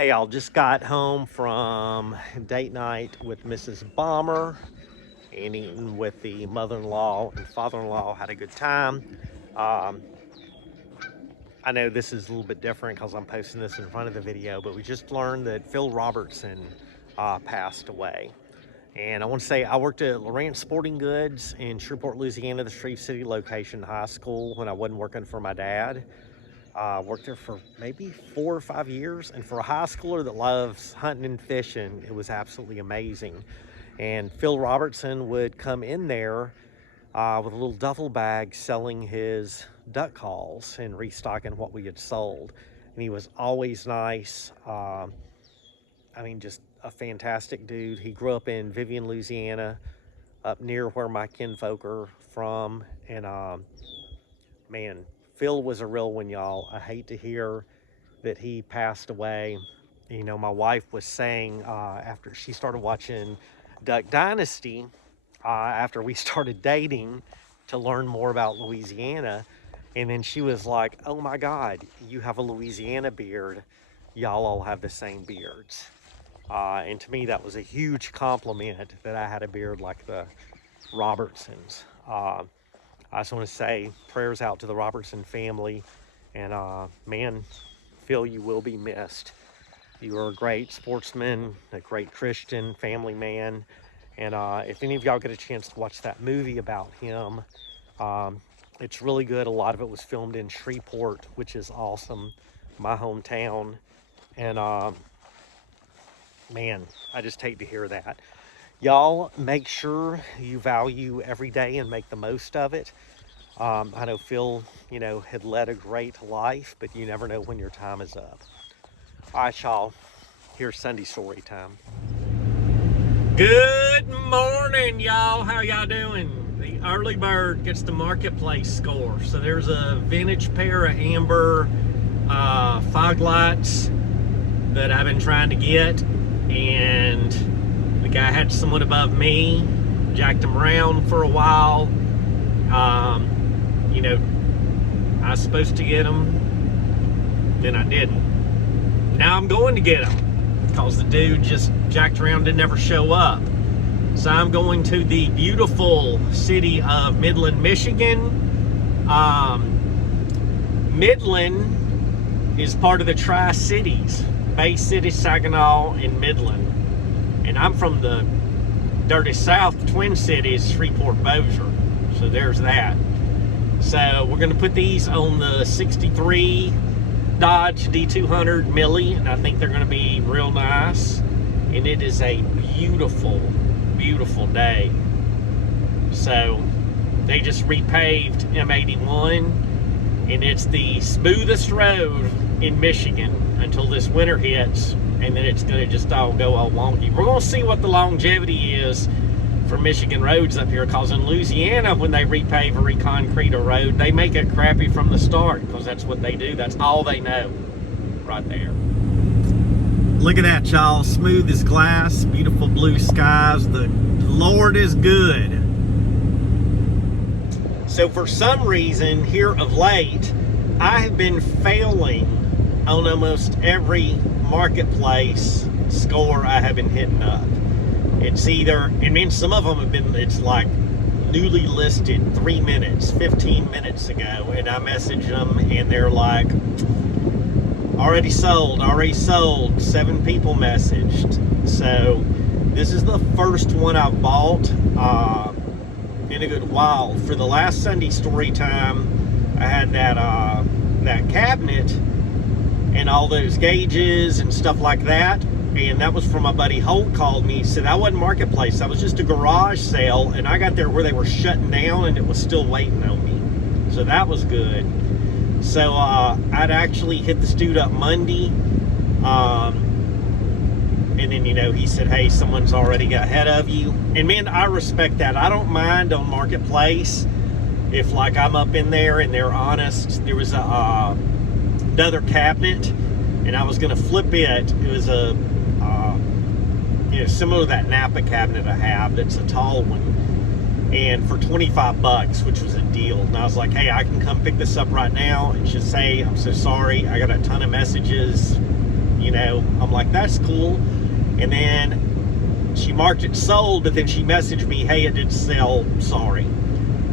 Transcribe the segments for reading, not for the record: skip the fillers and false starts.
Hey, y'all, just got home from date night with Mrs. Bomber and eating with the mother-in-law and father-in-law. Had a good time. Um, I know this is a little bit different because I'm posting this in front of the video, but we just learned that Phil Robertson passed away. And I want to say I worked at Lawrence Sporting Goods in Shreveport, Louisiana, the Shreve City location high school when I wasn't working for my dad. Worked there for maybe 4 or 5 years, and for a high schooler that loves hunting and fishing, it was absolutely amazing. And Phil Robertson would come in there with a little duffel bag selling his duck calls and restocking what we had sold. And he was always nice. Just a fantastic dude. He grew up in Vivian, Louisiana, up near where my kinfolk are from. And man, Phil was a real one, y'all. I hate to hear that he passed away. You know, my wife was saying after she started watching Duck Dynasty, after we started dating to learn more about Louisiana, and then she was like, oh my God, you have a Louisiana beard. Y'all all have the same beards. And to me, that was a huge compliment that I had a beard like the Robertsons. I just want to say prayers out to the Robertson family. And man, Phil, you will be missed. You are a great sportsman, a great Christian, family man. And if any of y'all get a chance to watch that movie about him, it's really good. A lot of it was filmed in Shreveport, which is awesome, my hometown. And man, I just hate to hear that. Y'all make sure you value every day and make the most of it. I know Phil, had led a great life, but you never know when your time is up. All right, y'all, here's Sunday story time. Good morning, y'all. How y'all doing? The early bird gets the marketplace score. So there's a vintage pair of amber fog lights that I've been trying to get, and the guy had someone above me, jacked them around for a while. I was supposed to get them, then I didn't. Now I'm going to get them because the dude just jacked around and never show up. So I'm going to the beautiful city of Midland, Michigan. Midland is part of the Tri-Cities, Bay City, Saginaw, and Midland. And I'm from the dirty South, Twin Cities, Shreveport, Bossier. So there's that. So we're going to put these on the 63 Dodge D200 Millie, and I think they're going to be real nice. And it is a beautiful, beautiful day. So they just repaved M81, and it's the smoothest road in Michigan until this winter hits, and then it's going to just all go all wonky. We're going to see what the longevity is for Michigan roads up here, because in Louisiana, when they repave or reconcrete a road, they make it crappy from the start, because that's what they do. That's all they know right there. Look at that, y'all. Smooth as glass, beautiful blue skies. The Lord is good. So for some reason here of late, I have been failing on almost every marketplace score I have been hitting up. It's either, some of them have been, it's like newly listed 3 minutes, 15 minutes ago, and I message them and they're like, already sold, 7 people messaged. So this is the first one I've bought in a good while. For the last Sunday story time, I had that cabinet and all those gauges and stuff like that. And that was from my buddy Holt. Called me, said that wasn't marketplace, that was just a garage sale, and I got there where they were shutting down and it was still waiting on me. So that was good. So I'd actually hit this dude up Monday, and then he said, hey, someone's already got ahead of you. And man, I respect that. I don't mind on marketplace if like I'm up in there and they're honest. There was another cabinet, and I was gonna flip it. It was a similar to that Napa cabinet I have, that's a tall one, and for 25 bucks, which was a deal. And I was like, hey, I can come pick this up right now and just say, I'm so sorry, I got a ton of messages, you know. I'm like, that's cool. And then she marked it sold, but then she messaged me, hey, it didn't sell, sorry.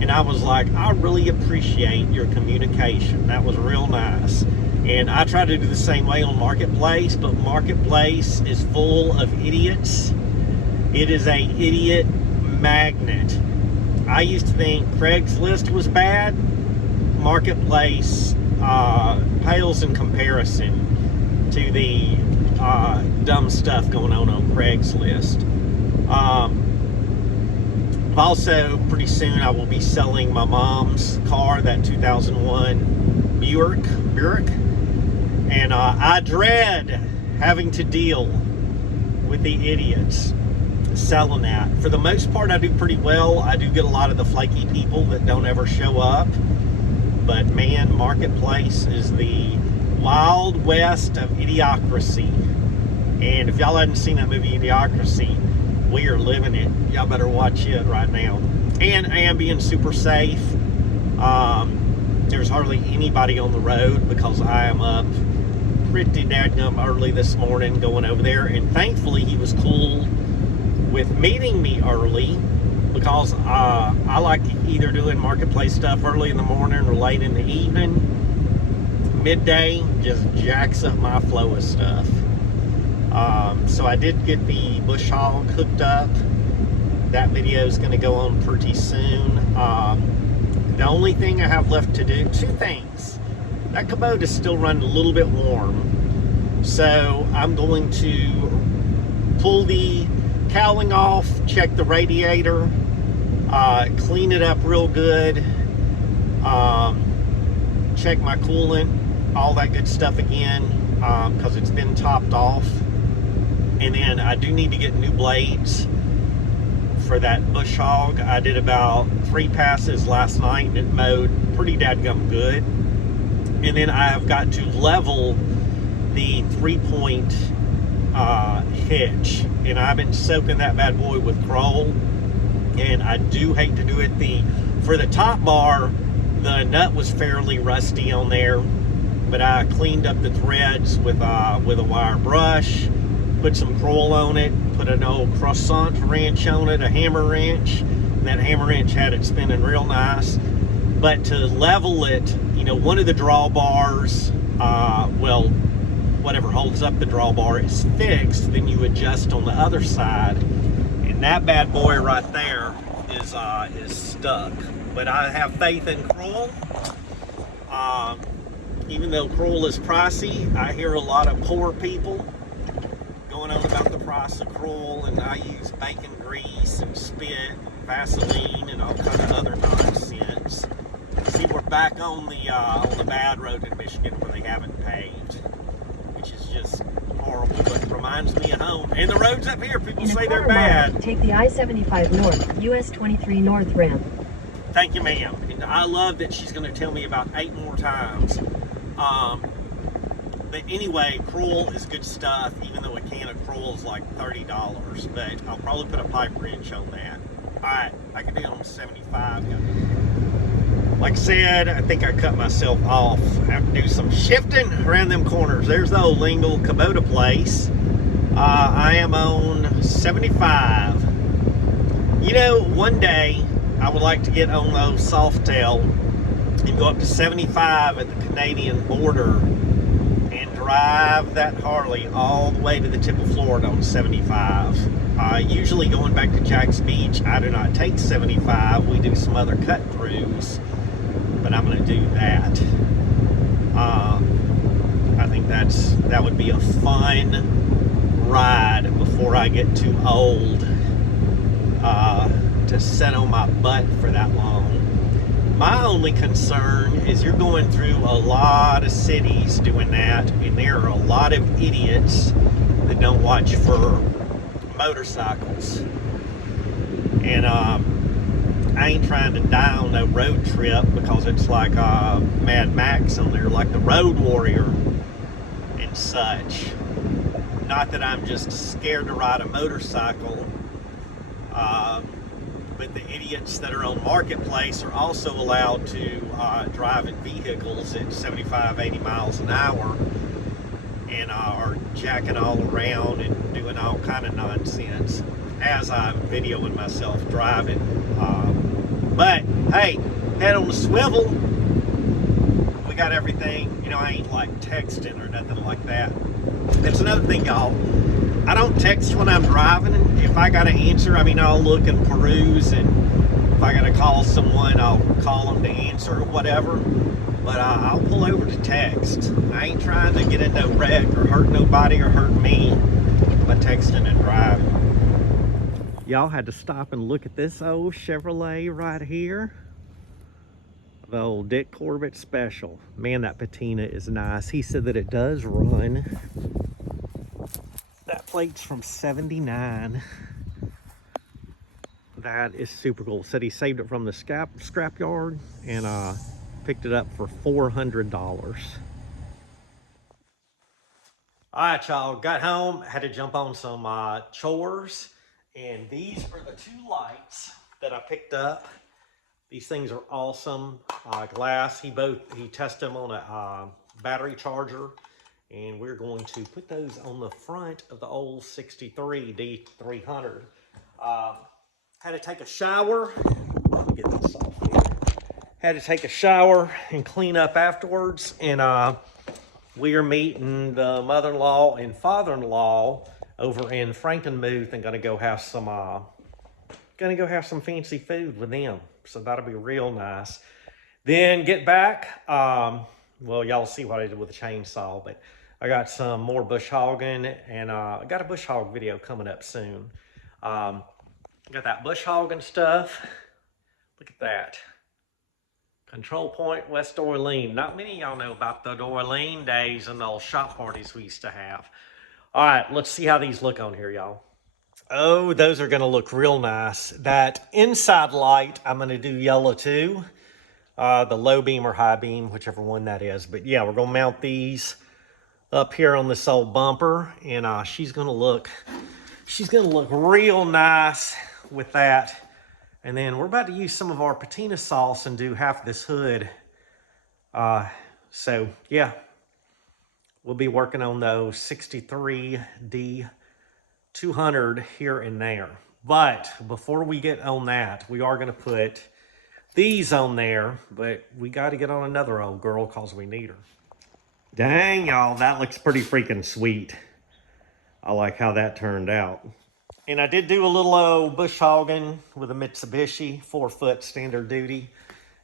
And I was like, I really appreciate your communication. That was real nice. And I try to do the same way on Marketplace, but Marketplace is full of idiots. It is a idiot magnet. I used to think Craigslist was bad. Marketplace pales in comparison to the dumb stuff going on Craigslist. Also, pretty soon I will be selling my mom's car, that 2001 Buick. And I dread having to deal with the idiots selling that. For the most part, I do pretty well. I do get a lot of the flaky people that don't ever show up. But man, Marketplace is the Wild West of idiocracy. And if y'all hadn't seen that movie, Idiocracy, we are living it. Y'all better watch it right now. And I am being super safe. There's hardly anybody on the road because I am up pretty dadgum early this morning going over there. And thankfully, he was cool with meeting me early because I like either doing Marketplace stuff early in the morning or late in the evening. Midday just jacks up my flow of stuff. So I did get the bush hog hooked up. That video is going to go on pretty soon. The only thing I have left to do, two things. That Kubota is still running a little bit warm. So I'm going to pull the cowling off, check the radiator, clean it up real good, check my coolant, all that good stuff again, because it's been topped off. And then I do need to get new blades for that bush hog. I did about 3 passes last night and it mowed pretty dadgum good. And then I have got to level the 3-point hitch, and I've been soaking that bad boy with Kroll. And I do hate to do it. For the top bar, the nut was fairly rusty on there, but I cleaned up the threads with a wire brush, put some Kroll on it, put an old croissant wrench on it, a hammer wrench, and that hammer wrench had it spinning real nice. But to level it, you know, one of the drawbars, well, whatever holds up the drawbar is fixed, then you adjust on the other side, and that bad boy right there is stuck. But I have faith in Kroll. Even though Kroll is pricey, I hear a lot of poor people going on about the price of Kroll, and I use bacon grease and spit and Vaseline and all kind of other nonsense. See, we're back on the bad road in Michigan where they haven't paved, which is just horrible, but it reminds me of home. And the roads up here, people say they're bad. Take the I-75 North, US 23 North ramp. Thank you, ma'am. And I love that she's going to tell me about 8 more times. But anyway, Kroll is good stuff, even though a can of Kroll is like $30. But I'll probably put a pipe wrench on that. Alright, I can do it on 75. Like I said, I think I cut myself off. I have to do some shifting around them corners. There's the old Lingle Kubota place. I am on 75. You know, one day I would like to get on those Softail and go up to 75 at the Canadian border and drive that Harley all the way to the tip of Florida on 75. Usually going back to Jack's Beach, I do not take 75. We do some other cut throughs, but I'm going to do that. I think that would be a fun ride before I get too old to sit on my butt for that long. My only concern is you're going through a lot of cities doing that, and there are a lot of idiots that don't watch for motorcycles. And I ain't trying to die on no road trip because it's like Mad Max on there, like the Road Warrior and such. Not that I'm just scared to ride a motorcycle, but the idiots that are on Marketplace are also allowed to drive in vehicles at 75, 80 miles an hour. and are jacking all around and doing all kind of nonsense as I'm videoing myself driving. But hey, head on the swivel. We got everything. You know, I ain't like texting or nothing like that. That's another thing, y'all. I don't text when I'm driving. If I gotta answer, I mean, I'll look and peruse, and if I gotta call someone, I'll call them to answer or whatever. But I'll pull over to text. I ain't trying to get into a wreck or hurt nobody or hurt me by texting and driving. Y'all had to stop and look at this old Chevrolet right here. The old Dick Corbett Special. Man, that patina is nice. He said that it does run. That plate's from '79. That is super cool. Said he saved it from the scrap yard and picked it up for $400. All right, y'all, got home, had to jump on some chores, and these are the 2 lights that I picked up. These things are awesome. Glass, he tested them on a battery charger, and we're going to put those on the front of the old 63 D300. Had to take a shower. Let me get this off here. Had to take a shower and clean up afterwards, and we are meeting the mother-in-law and father-in-law over in Frankenmuth, and gonna go have some fancy food with them. So that'll be real nice. Then get back. Well, y'all see what I did with the chainsaw, but I got some more bush hogging, and I got a bush hog video coming up soon. Got that bush hogging stuff. Look at that. Control Point, West Orleans. Not many of y'all know about the Orleans days and those shop parties we used to have. All right, let's see how these look on here, y'all. Oh, those are gonna look real nice. That inside light, I'm gonna do yellow too. The low beam or high beam, whichever one that is. But yeah, we're gonna mount these up here on this old bumper, and she's gonna look real nice with that. And then we're about to use some of our patina sauce and do half this hood. So yeah, we'll be working on those 63D 200 here and there. But before we get on that, we are gonna put these on there, but we gotta get on another old girl cause we need her. Dang, y'all, that looks pretty freaking sweet. I like how that turned out. And I did do a little old bush hogging with a Mitsubishi 4-foot standard duty.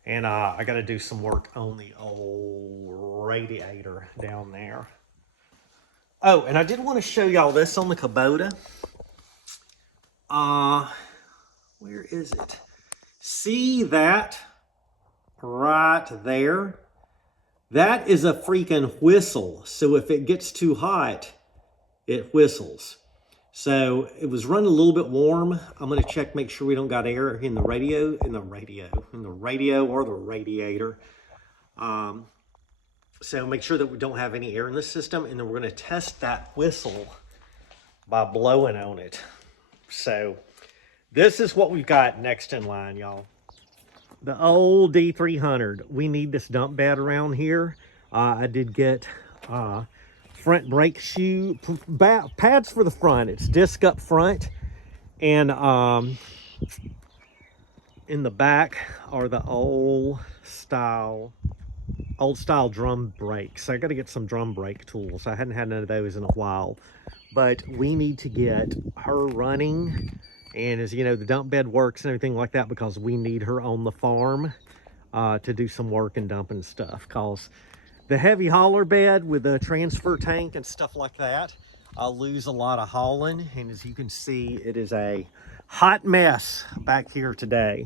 And I got to do some work on the old radiator down there. Oh, and I did want to show y'all this on the Kubota. Where is it? See that right there? That is a freaking whistle. So if it gets too hot, it whistles. So it was running a little bit warm. I'm going to check, make sure we don't got air in the radio or the radiator. So make sure that we don't have any air in the system, and then we're going to test that whistle by blowing on it. So this is what we've got next in line, y'all. The old D300. We need this dump bed around here. I did get front brake shoe pads for the front. It's disc up front, and in the back are the old style drum brakes. I got to get some drum brake tools. I hadn't had none of those in a while, but we need to get her running, and as you know, the dump bed works and everything like that, because we need her on the farm to do some work and dumping stuff, cause the heavy hauler bed with the transfer tank and stuff like that, I'll lose a lot of hauling. And as you can see, it is a hot mess back here today.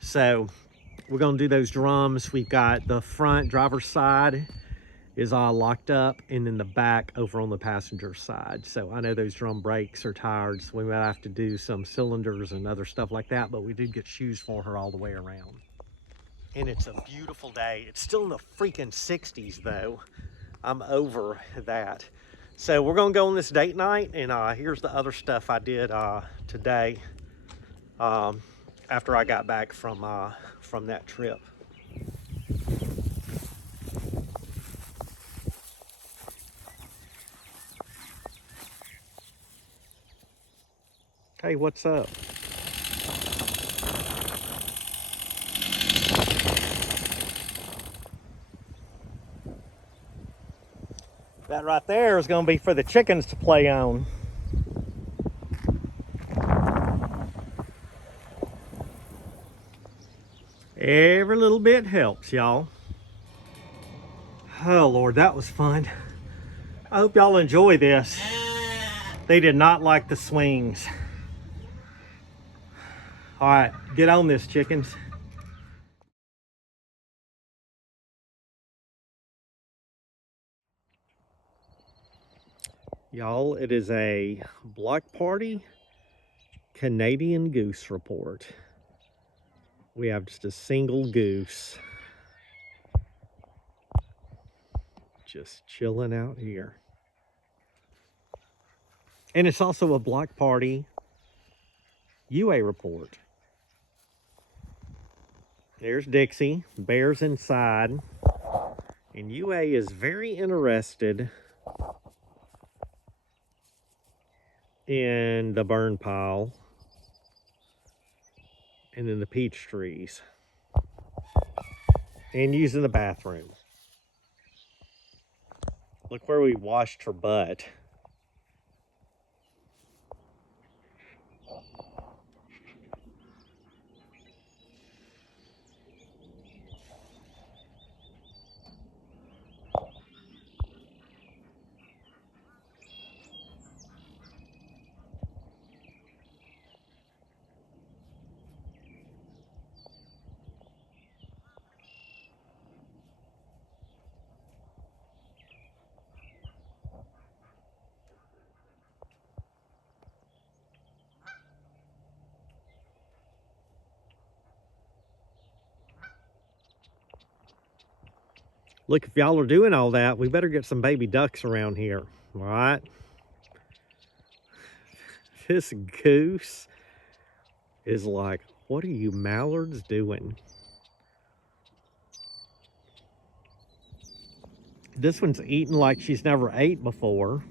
So we're gonna do those drums. We've got the front driver's side is all locked up, and then the back over on the passenger side. So I know those drum brakes are tired, so we might have to do some cylinders and other stuff like that, but we did get shoes for her all the way around. And it's a beautiful day. It's still in the freaking 60s though. I'm over that. So we're gonna go on this date night, and here's the other stuff I did today after I got back from that trip. Hey, what's up? That right there is going to be for the chickens to play on. Every little bit helps, y'all. Oh, Lord, that was fun. I hope y'all enjoy this. They did not like the swings. All right, get on this, chickens. Y'all, it is a Block Party Canadian goose report. We have just a single goose just chilling out here. And it's also a Block Party UA report. There's Dixie, bears inside. And UA is very interested in the burn pile and then the peach trees and using the bathroom. Look where we washed her butt. Look, if y'all are doing all that, we better get some baby ducks around here, all right? This goose is like, what are you mallards doing? This one's eating like she's never ate before.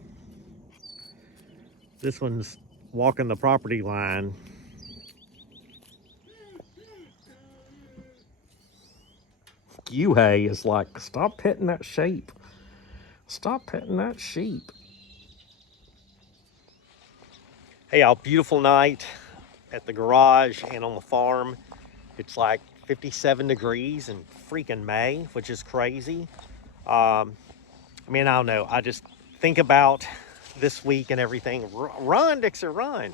This one's walking the property line. Yuhei is like, stop petting that sheep. Stop petting that sheep. Hey, y'all, beautiful night at the garage and on the farm. It's like 57 degrees in freaking May, which is crazy. I mean, I don't know. I just think about this week and everything. Run, Dixie, run.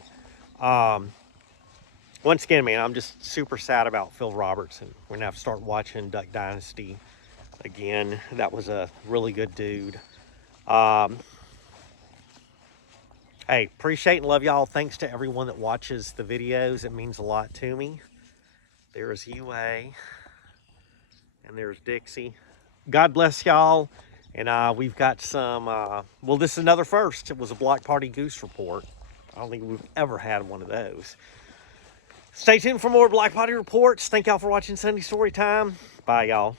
Once again, man, I'm just super sad about Phil Robertson. We're gonna have to start watching Duck Dynasty again. That was a really good dude. Hey, appreciate and love y'all. Thanks to everyone that watches the videos. It means a lot to me. There's UA and there's Dixie. God bless y'all. And we've got some, well, this is another first. It was a Block Party Goose report. I don't think we've ever had one of those. Stay tuned for more Block Party reports. Thank y'all for watching Sunday Story Time. Bye, y'all.